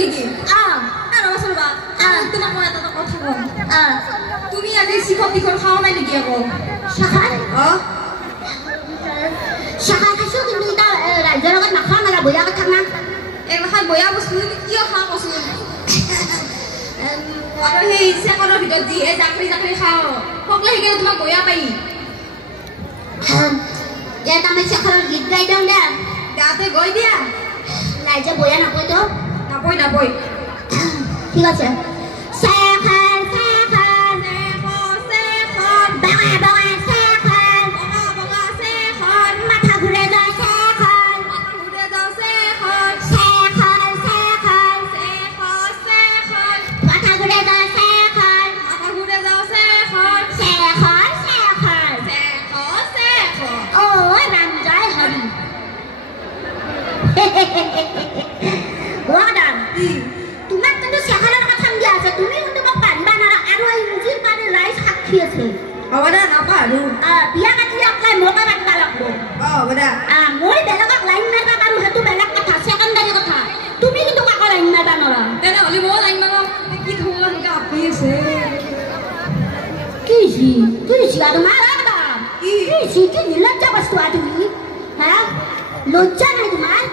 নেকি ৰবাচোন ৰবা তোমাক মই এটা কথা কওঁ তুমি আজি শিখৰ তিখৰ খাওঁ নাই নেকি আকৌ শাখা খাইছো কিন্তু এটা ৰাজ্যৰ লগত নাখাওঁ নালা বয়া কথা না এইমাখান বয়া বস্তু তুমি কিয় খাওঁ কচোন আৰু সেই চেকৰৰ ভিতৰত যিহে জাকৰি জাকৰি খাওঁ সকলোৱে সেইকাৰণে তোমাক বয়া পাই এটা মই চেকৰৰ গীত গাই দিওঁ দে গাতে গৈ দিয়া ৰাইজে বয়া নাপায় তো নাপয় ঠিক আছে চেখৰ বগা বগা চেখৰ মাথা ঘূৰে যায় চেখৰ মাথা ঘূৰে যায় চেখৰ ও ৰাম জয় হৰি ৱাদান তোমাক কিন্তু চেখৰৰ কথা দিয়া আছে তুমি কিন্তু মোক পানবা নাৰা আৰু এই মুজিৰ পাৰে ৰাইজ সাক্ষী আছে হ'ব দে নাপাহৰো বিয়া কাটি অকলে মোকে কাটবা লাগব হ'ব দে মই বেলেগক লাইন মাৰবা পাৰো সেইটো বেলেগ কথা সেকেন্ডাৰী কথা তুমি কিন্তু কাকো লাইন মাৰবা নৰা তেনেহ'লে মই লাইন মাৰো কি থ'ব এনেকৈ আপি আছে কি আৰু মাৰা কি নিৰ্লজ্জ বস্তু তুমি হা লজ্জা নাই তোমাৰ